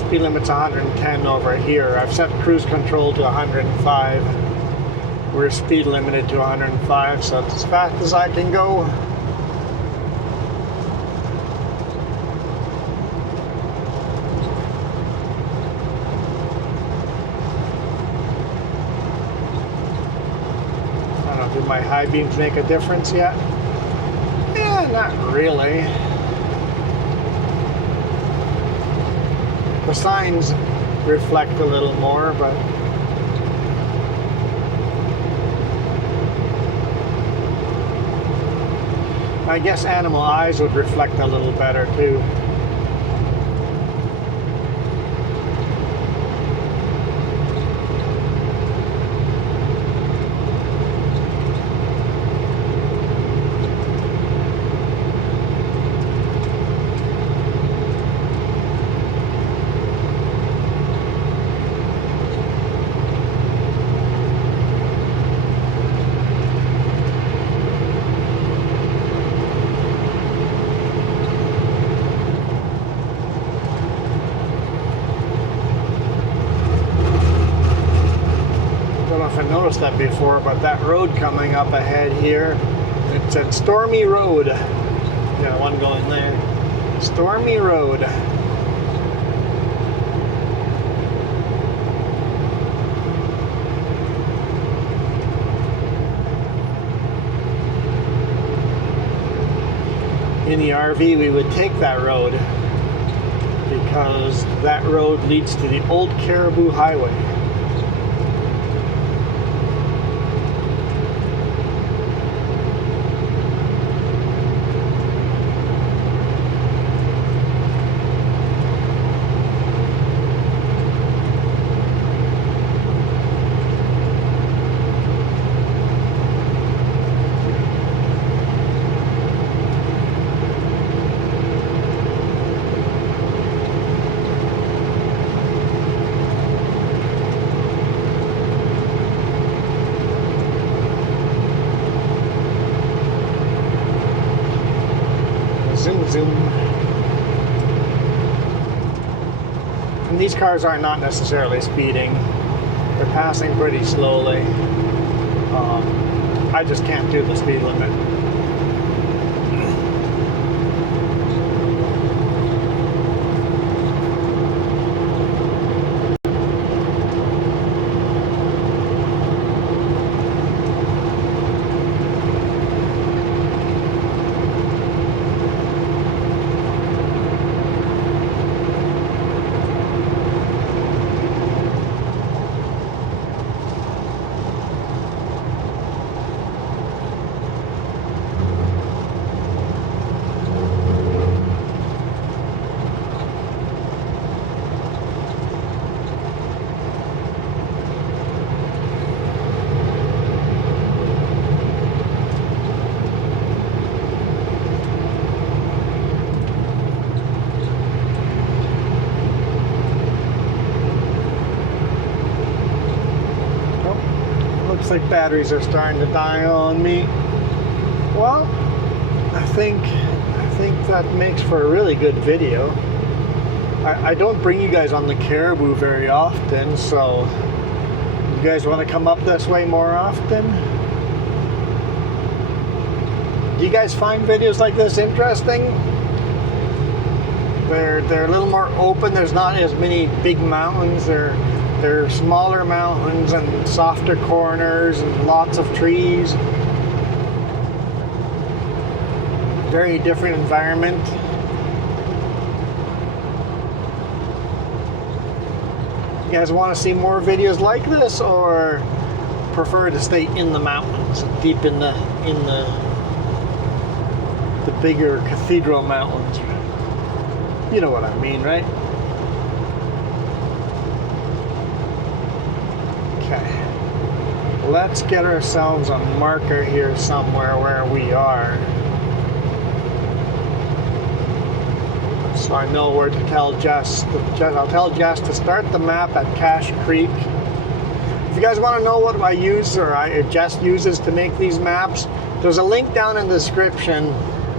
speed limit's 110 over here. I've set cruise control to 105. We're speed limited to 105, so it's as fast as I can go. I don't know, do my high beams make a difference yet? Yeah, not really. The signs reflect a little more, but I guess animal eyes would reflect a little better too. Noticed that before, but that road coming up ahead here, it said Stormy Road. Got one going there. Stormy Road. In the RV, we would take that road because that road leads to the old Cariboo Highway. Zoom. And these cars are not necessarily speeding. They're passing pretty slowly. I just can't do the speed limit. Looks like batteries are starting to die on me. Well, I think that makes for a really good video. I don't bring you guys on the Cariboo very often, so you guys want to come up this way more often? Do you guys find videos like this interesting? They're a little more open. There's not as many big mountains. They're smaller mountains and softer corners and lots of trees. Very different environment. You guys want to see more videos like this, or prefer to stay in the mountains, deep in the bigger cathedral mountains? You know what I mean, right? Okay. Let's get ourselves a marker here somewhere where we are. So I know where to tell Jess. I'll tell Jess to start the map at Cache Creek. If you guys want to know what I use or Jess uses to make these maps, there's a link down in the description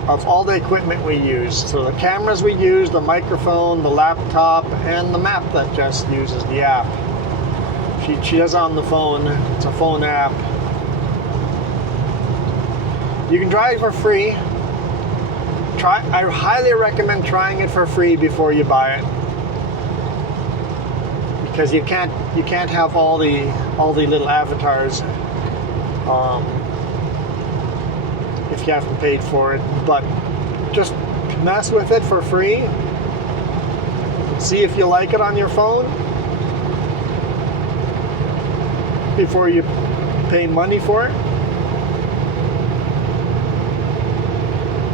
of all the equipment we use. So the cameras we use, the microphone, the laptop, and the map that just uses the app. She does it on the phone. It's a phone app. You can try it for free. I highly recommend trying it for free before you buy it, because you can't have all the little avatars if you haven't paid for it. But just mess with it for free. See if you like it on your phone before you pay money for it.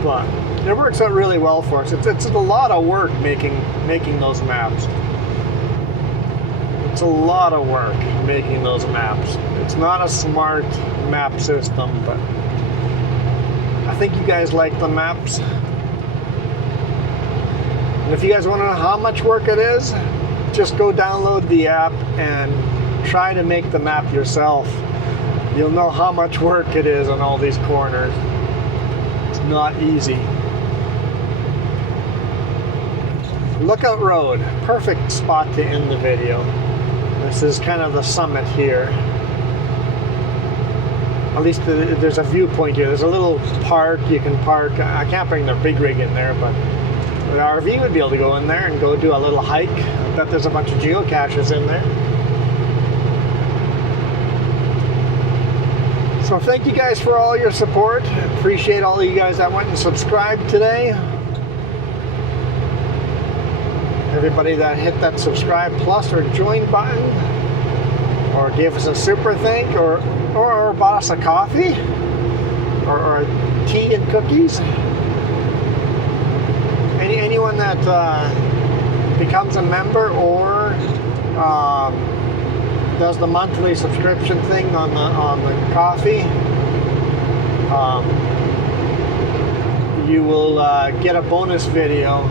But it works out really well for us. It's a lot of work making those maps. It's a lot of work making those maps. It's not a smart map system, but I think you guys like the maps. And if you guys want to know how much work it is, just go download the app and try to make the map yourself. You'll know how much work it is on all these corners. It's not easy. Lookout Road, perfect spot to end the video. This is kind of the summit here. At least there's a viewpoint here. There's a little park you can park. I can't bring the big rig in there, but an RV would be able to go in there and go do a little hike. I bet there's a bunch of geocaches in there. So thank you guys for all your support. Appreciate all of you guys that went and subscribed today. Everybody that hit that subscribe plus or join button, or gave us a super thank, or bought us a coffee, or tea and cookies. Anyone that becomes a member or does the monthly subscription thing on the coffee, you will get a bonus video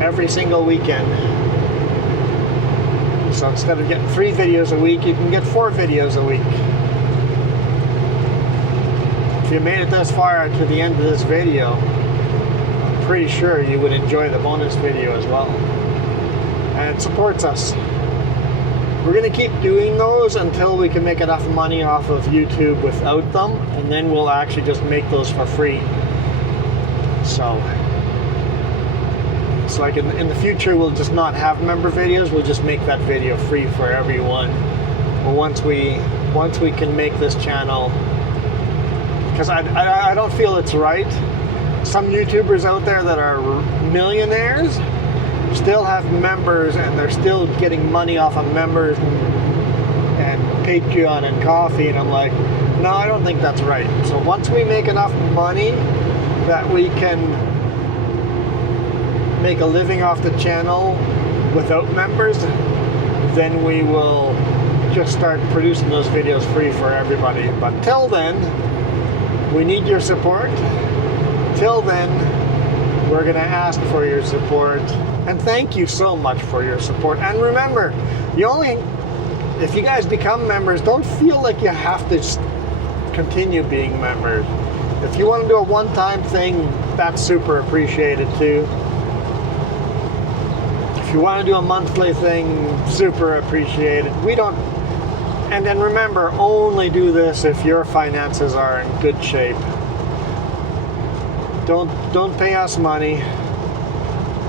every single weekend. So instead of getting 3 videos a week, you can get 4 videos a week. If you made it this far to the end of this video, I'm pretty sure you would enjoy the bonus video as well. And it supports us. We're going to keep doing those until we can make enough money off of YouTube without them, and then we'll actually just make those for free. So like in the future, we'll just not have member videos. We'll just make that video free for everyone. But once we can make this channel, because I don't feel it's right. Some YouTubers out there that are millionaires still have members, and they're still getting money off of members and Patreon and coffee, and I'm like, no, I don't think that's right. So once we make enough money that we can make a living off the channel without members, then we will just start producing those videos free for everybody. But till then, we need your support. Till then, we're going to ask for your support. And thank you so much for your support. And remember, if you guys become members, don't feel like you have to just continue being members. If you want to do a one-time thing, that's super appreciated too. If you want to do a monthly thing, super appreciated. And then remember, only do this if your finances are in good shape. Don't pay us money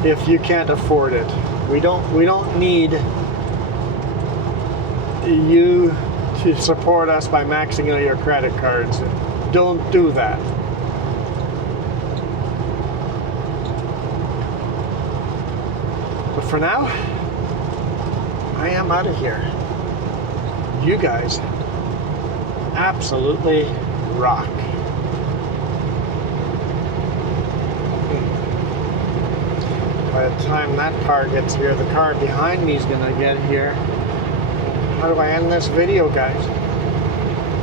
if you can't afford it. We don't need you to support us by maxing out your credit cards. Don't do that. But for now, I am out of here. You guys absolutely rock. By the time that car gets here, the car behind me is gonna get here. How do I end this video, guys?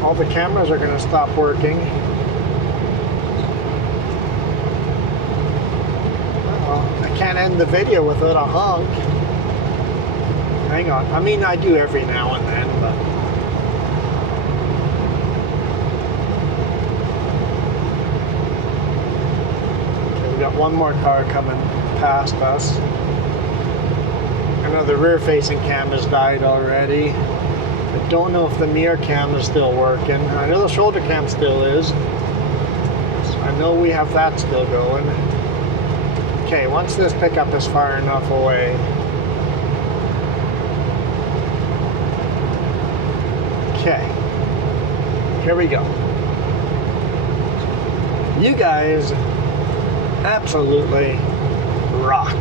All the cameras are gonna stop working. Well, I can't end the video without a honk. Hang on. I mean, I do every now and then, but... one more car coming past us. I know the rear-facing cam has died already. I don't know if the mirror cam is still working. I know the shoulder cam still is. I know we have that still going. Okay, once this pickup is far enough away. Okay, here we go. You guys absolutely rock.